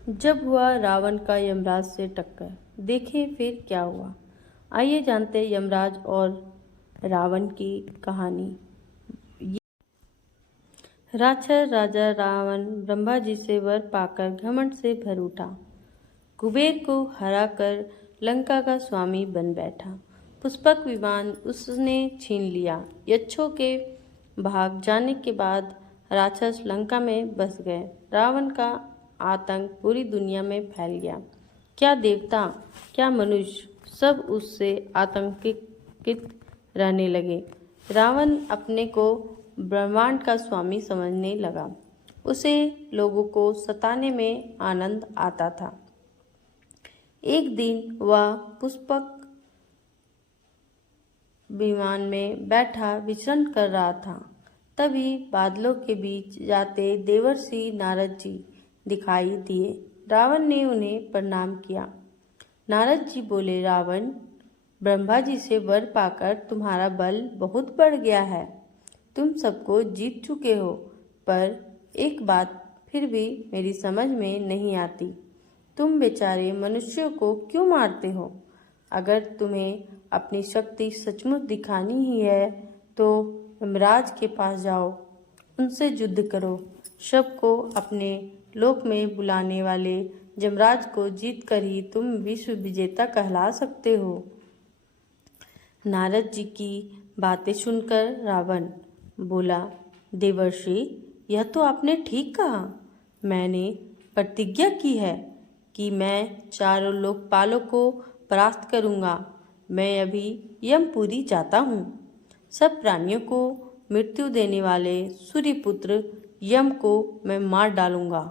जब हुआ रावण का यमराज से टक्कर, देखें फिर क्या हुआ। आइए जानते यमराज और रावण की कहानी। राक्षस राजा रावण ब्रह्मा जी से वर पाकर घमंड से भर उठा। कुबेर को हराकर लंका का स्वामी बन बैठा। पुष्पक विमान उसने छीन लिया। यक्षों के भाग जाने के बाद राक्षस लंका में बस गए। रावण का आतंक पूरी दुनिया में फैल गया। क्या देवता, क्या मनुष्य, सब उससे आतंकित रहने लगे। रावण अपने को ब्रह्मांड का स्वामी समझने लगा। उसे लोगों को सताने में आनंद आता था। एक दिन वह पुष्पक विमान में बैठा विचरण कर रहा था। तभी बादलों के बीच जाते देवर्षि नारद जी दिखाई दिए। रावण ने उन्हें प्रणाम किया। नारद जी बोले, रावण, ब्रह्मा जी से वर पाकर तुम्हारा बल बहुत बढ़ गया है। तुम सबको जीत चुके हो, पर एक बात फिर भी मेरी समझ में नहीं आती। तुम बेचारे मनुष्यों को क्यों मारते हो? अगर तुम्हें अपनी शक्ति सचमुच दिखानी ही है तो यमराज के पास जाओ, उनसे युद्ध करो। सबको अपने लोक में बुलाने वाले यमराज को जीत कर ही तुम विश्व विजेता कहला सकते हो। नारद जी की बातें सुनकर रावण बोला, देवर्षि, यह तो आपने ठीक कहा। मैंने प्रतिज्ञा की है कि मैं चारों लोकपालों को परास्त करूंगा। मैं अभी यमपुरी जाता हूँ। सब प्राणियों को मृत्यु देने वाले सूर्यपुत्र यम को मैं मार डालूंगा।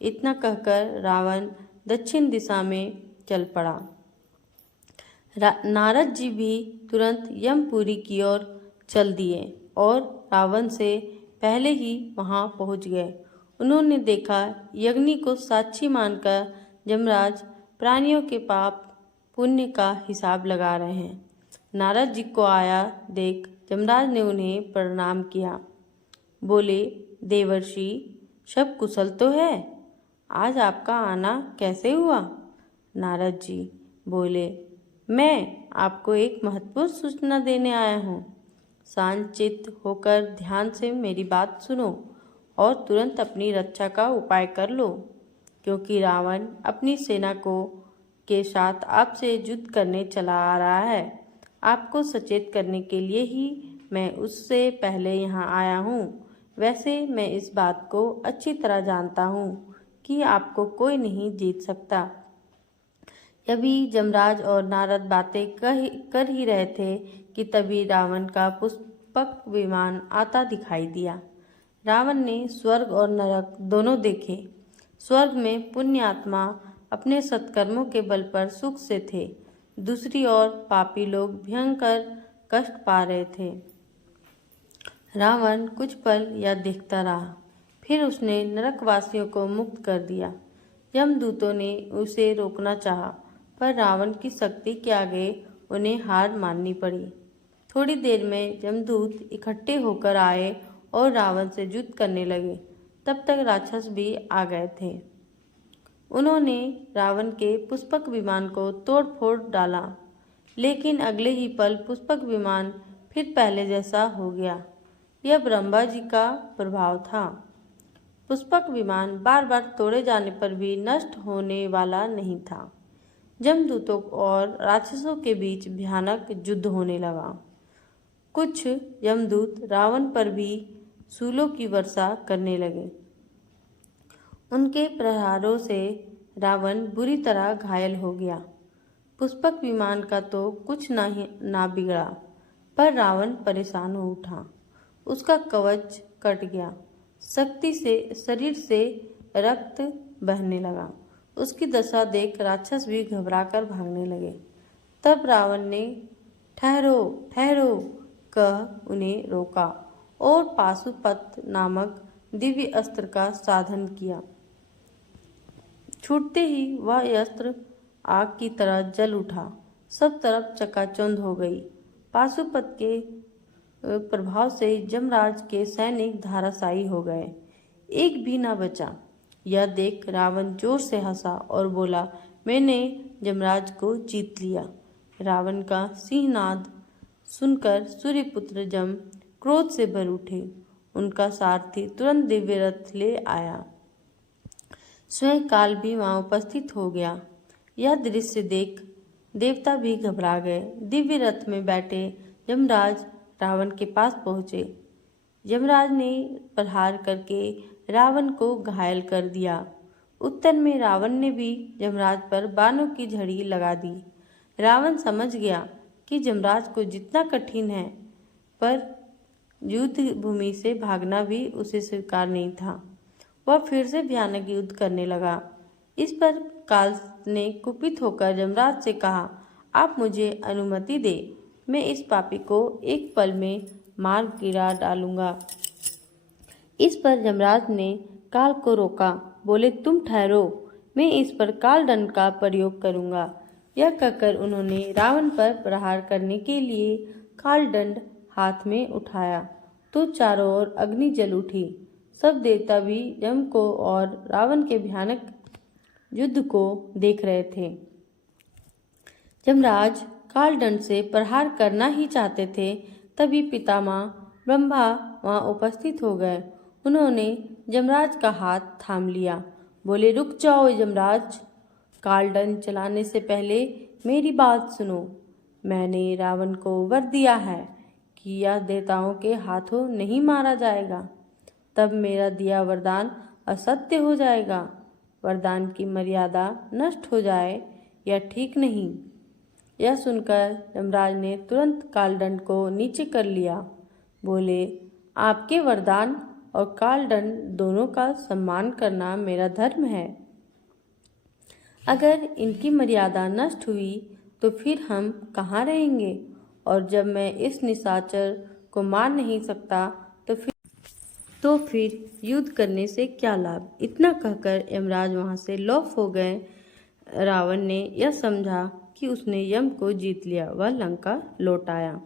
इतना कहकर रावण दक्षिण दिशा में चल पड़ा। नारद जी भी तुरंत यमपुरी की ओर चल दिए और रावण से पहले ही वहां पहुंच गए। उन्होंने देखा यज्ञ को साक्षी मानकर यमराज प्राणियों के पाप पुण्य का हिसाब लगा रहे हैं। नारद जी को आया देख यमराज ने उन्हें प्रणाम किया। बोले, देवर्षि, सब कुशल तो है? आज आपका आना कैसे हुआ? नारद जी बोले, मैं आपको एक महत्वपूर्ण सूचना देने आया हूँ। शांतचित्त होकर ध्यान से मेरी बात सुनो और तुरंत अपनी रक्षा का उपाय कर लो, क्योंकि रावण अपनी सेना के साथ आपसे युद्ध करने चला आ रहा है। आपको सचेत करने के लिए ही मैं उससे पहले यहाँ आया हूँ। वैसे मैं इस बात को अच्छी तरह जानता हूँ कि आपको कोई नहीं जीत सकता। अभी यमराज और नारद बातें कर ही रहे थे कि तभी रावण का पुष्पक विमान आता दिखाई दिया। रावण ने स्वर्ग और नरक दोनों देखे। स्वर्ग में पुण्य आत्मा अपने सत्कर्मों के बल पर सुख से थे। दूसरी ओर पापी लोग भयंकर कष्ट पा रहे थे। रावण कुछ पल यह देखता रहा, फिर उसने नरकवासियों को मुक्त कर दिया। यमदूतों ने उसे रोकना चाहा, पर रावण की शक्ति के आगे उन्हें हार माननी पड़ी। थोड़ी देर में यमदूत इकट्ठे होकर आए और रावण से युद्ध करने लगे। तब तक राक्षस भी आ गए थे। उन्होंने रावण के पुष्पक विमान को तोड़ फोड़ डाला, लेकिन अगले ही पल पुष्पक विमान फिर पहले जैसा हो गया। यह ब्रह्मा जी का प्रभाव था। पुष्पक विमान बार बार तोड़े जाने पर भी नष्ट होने वाला नहीं था। यमदूतों और राक्षसों के बीच भयानक युद्ध होने लगा। कुछ यमदूत रावण पर भी शूलों की वर्षा करने लगे। उनके प्रहारों से रावण बुरी तरह घायल हो गया। पुष्पक विमान का तो कुछ ना बिगड़ा, पर रावण परेशान हो उठा। उसका कवच कट गया। शरीर से रक्त बहने लगा। उसकी दशा देख राक्षस भी घबराकर भागने लगे। तब रावण ने ठहरो ठहरो कह उन्हें रोका और पाशुपत नामक दिव्य अस्त्र का साधन किया। छूटते ही वह अस्त्र आग की तरह जल उठा। सब तरफ चकाचौंध हो गई। पाशुपत के प्रभाव से यमराज के सैनिक धराशायी हो गए। एक भी न बचा। यह देख रावण जोर से हंसा और बोला, मैंने यमराज को जीत लिया। रावण का सिंहनाद सुनकर सूर्यपुत्र जम क्रोध से भर उठे। उनका सारथी तुरंत दिव्य रथ ले आया। स्वयं काल भी वहां उपस्थित हो गया। यह दृश्य देख देवता भी घबरा गए। दिव्य रथ में बैठे यमराज रावण के पास पहुंचे। यमराज ने प्रहार करके रावण को घायल कर दिया। उत्तर में रावण ने भी यमराज पर बाणों की झड़ी लगा दी। रावण समझ गया कि यमराज को जितना कठिन है, पर युद्ध भूमि से भागना भी उसे स्वीकार नहीं था। वह फिर से भयानक युद्ध करने लगा। इस पर काल ने कुपित होकर यमराज से कहा, आप मुझे अनुमति दे, मैं इस पापी को एक पल में मार गिरा डालूंगा। इस पर यमराज ने काल को रोका। बोले, तुम ठहरो, मैं इस पर काल दंड का प्रयोग करूंगा। यह कहकर उन्होंने रावण पर प्रहार करने के लिए काल दंड हाथ में उठाया तो चारों ओर अग्नि जल उठी। सब देवता भी यम को और रावण के भयानक युद्ध को देख रहे थे। यमराज काल दंड से प्रहार करना ही चाहते थे, तभी पितामह ब्रह्मा वहां उपस्थित हो गए। उन्होंने यमराज का हाथ थाम लिया। बोले, रुक जाओ यमराज, काल दंड चलाने से पहले मेरी बात सुनो। मैंने रावण को वर दिया है कि यह देवताओं के हाथों नहीं मारा जाएगा। तब मेरा दिया वरदान असत्य हो जाएगा। वरदान की मर्यादा नष्ट हो जाए, यह ठीक नहीं। यह सुनकर यमराज ने तुरंत कालदंड को नीचे कर लिया। बोले, आपके वरदान और कालदंड दोनों का सम्मान करना मेरा धर्म है। अगर इनकी मर्यादा नष्ट हुई तो फिर हम कहाँ रहेंगे, और जब मैं इस निशाचर को मार नहीं सकता तो फिर युद्ध करने से क्या लाभ। इतना कहकर यमराज वहां से लौट हो गए। रावण ने यह समझा कि उसने यम को जीत लिया, वह लंका लौट आया।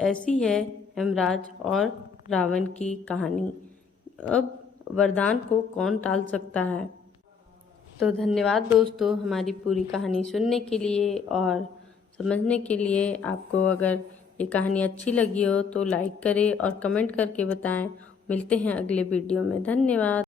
ऐसी है यमराज और रावण की कहानी। अब वरदान को कौन टाल सकता है। तो धन्यवाद दोस्तों हमारी पूरी कहानी सुनने के लिए और समझने के लिए। आपको अगर ये कहानी अच्छी लगी हो तो लाइक करें और कमेंट करके बताएं। मिलते हैं अगले वीडियो में। धन्यवाद।